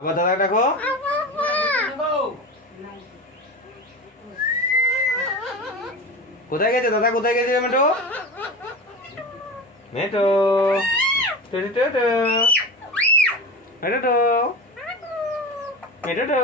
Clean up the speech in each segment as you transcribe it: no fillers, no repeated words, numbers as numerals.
আবার দাদা দেখো। কোথায় গেছে দাদা, কোথায় গেছে মেটো? মেটো মেটো মেটো মেটো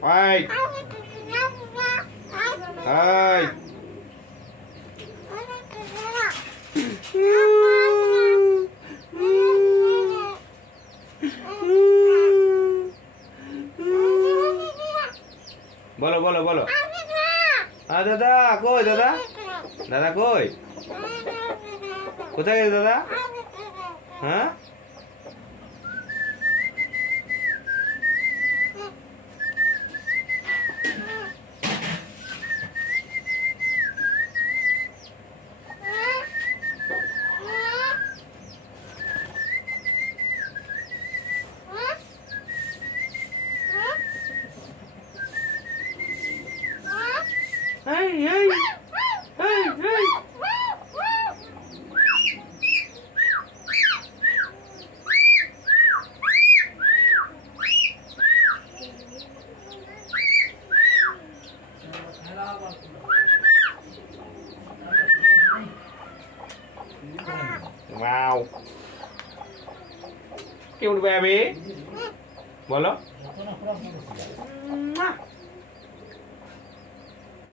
Hai. Hai. Bolo bolo bolo. Ah দাদা কই দাদা? দাদা কই? কোথায় গেছে দাদা? হ্যাঁ? Hey, hey, hey, hey. Wow. Cute baby. Bolo.